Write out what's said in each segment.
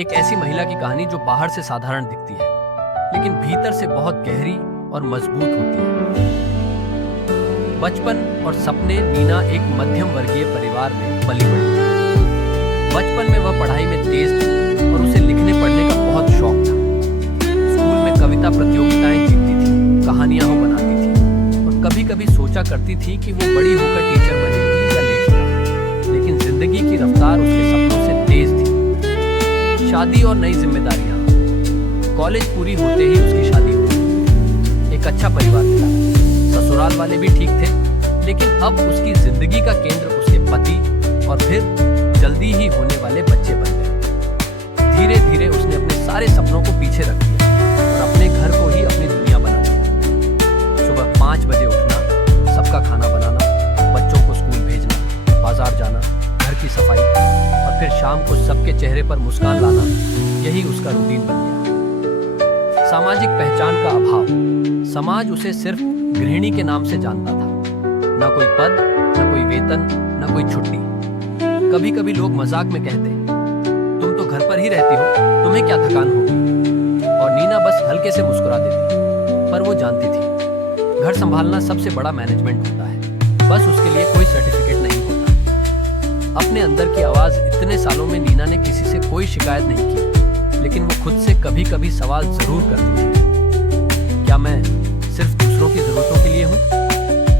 एक ऐसी महिला की कहानी जो बाहर से साधारण दिखती है लेकिन भीतर से बहुत गहरी और मजबूत होती है। बचपन और सपने। नीना एक मध्यम वर्गीय परिवार में पली बढ़ी। बचपन में वह पढ़ाई में तेज थी और उसे लिखने पढ़ने का बहुत शौक था। स्कूल में कविता प्रतियोगिताएं जीतती थी, कहानियां बनाती थी और कभी-कभी सोचा करती थी कि वो बड़ी होकर टीचर बनेगी या लेखिका। लेकिन जिंदगी की रफ्तार उसके सपनों से तेज थी। शादी और नई जिम्मेदारियां। कॉलेज पूरी होते ही उसकी शादी हुई। एक अच्छा परिवार मिला, ससुराल वाले भी ठीक थे, लेकिन अब उसकी जिंदगी का केंद्र उसके पति और फिर जल्दी ही होने वाले बच्चे बन गए। धीरे धीरे उसने अपने सारे सपनों को पीछे रख दिया और अपने घर को ही अपनी दुनिया बना लिया। सुबह 5 बजे उठना, सबका खाना बनाना, बच्चों को स्कूल भेजना, बाजार जाना, घर की सफाई और फिर शाम को सबके चेहरे पर मुस्कान लाना, यही उसका रूटीन बन गया। सामाजिक पहचान का अभाव। समाज उसे सिर्फ गृहिणी के नाम से जानता था। ना कोई पद, ना कोई वेतन, ना कोई छुट्टी। कभी कभी लोग मजाक में कहते, तुम तो घर पर ही रहती हो, तुम्हें क्या थकान होगी। और नीना बस हल्के से मुस्कुरा देती। पर वो जानती थी, घर संभालना सबसे बड़ा मैनेजमेंट होता है, बस उसके लिए कोई सर्टिफिकेट नहीं होता। अपने अंदर की आवाज। इतने सालों में नीना ने किसी से कोई शिकायत नहीं की, लेकिन वो खुद से कभी कभी सवाल जरूर करती थी। क्या मैं सिर्फ दूसरों की जरूरतों के लिए हूँ?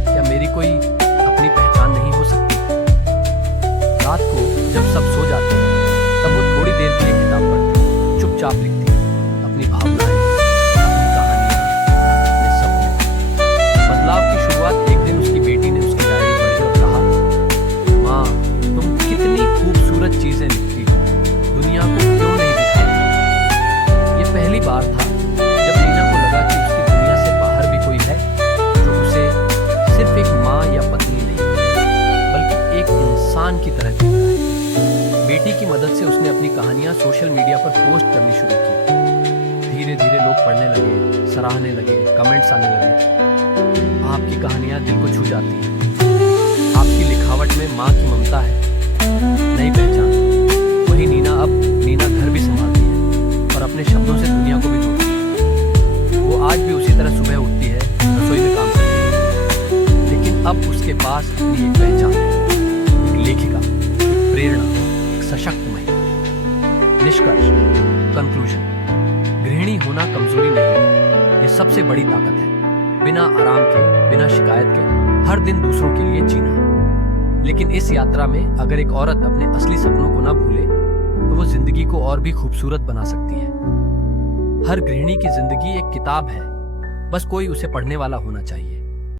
क्या मेरी कोई अपनी पहचान नहीं हो सकती? रात को जब सब सो जाते हैं, तब वो थोड़ी देर के लिए किताब पढ़ती, चुपचाप लिखती, अपनी भावनाएं, अपनी कहानियां, अपने सपने। बदलाव की शुरुआत। एक दिन उसकी बेटी ने उसकी डायरी पढ़ी और कहा, माँ, तुम कितनी खूबसूरत चीजें लिखती हो, दुनिया को क्यों नहीं दिखाती? ये पहली बार था जब नीना को लगा कि उसकी दुनिया से बाहर भी कोई है जो उसे सिर्फ एक माँ या पत्नी नहीं, बल्कि एक इंसान की तरह देखता है। बेटी की मदद से उसने अपनी कहानियां सोशल मीडिया पर पोस्ट करनी शुरू की। धीरे धीरे लोग पढ़ने लगे, सराहने लगे, कमेंट्स आने लगे। आपकी कहानियां दिल को छू जाती हैं। आपकी लिखावट में माँ की ममता है, नई पहचान। वही नीना अब नीना घर भी संभालती है और अपने शब्दों से दुनिया को भी जोड़ती है। वो आज भी उसी तरह सुबह उठती है, रसोई में काम करती है, लेकिन अब उसके पास अपनी एक पहचान है, एक लेखिका, एक प्रेरणा, एक सशक्त महिला। निष्कर्ष, कंक्लूजन। गृहिणी होना कमजोरी नहीं है, ये सबसे बड़ी ताकत है। बिना आराम के, बिना शिकायत के, हर दिन दूसरों के लिए जीना। लेकिन इस यात्रा में अगर एक औरत अपने असली सपनों को ना भूले तो वो जिंदगी को और भी खूबसूरत बना सकती है। हर गृहिणी की जिंदगी एक किताब है, बस कोई उसे पढ़ने वाला होना चाहिए।